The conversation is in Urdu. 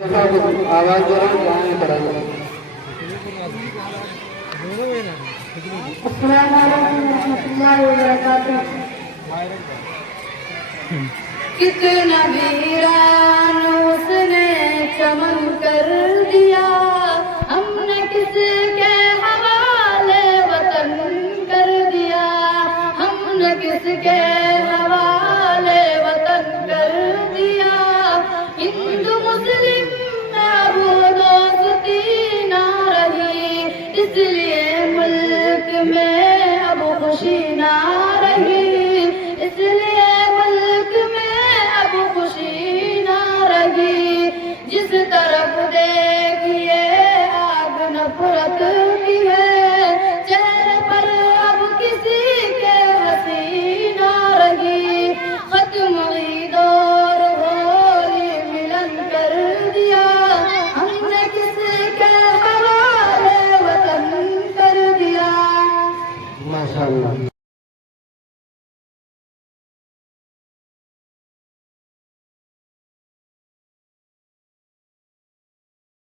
آواز السلام علیکم ورحمۃ اللہ وبرکاتہ. کتنا ویران اس نے چمن کر دیا، ہم نے کس کے حوالے وطن کر دیا، ہم نے کس کے حوالے وطن کر دیا. ہندو مسلم میں وہ دوستی نہ رہی، اس لیے ملک میں اب خوشی نہ رہی، اس لیے ملک میں اب خوشی نہ رہی. جس طرح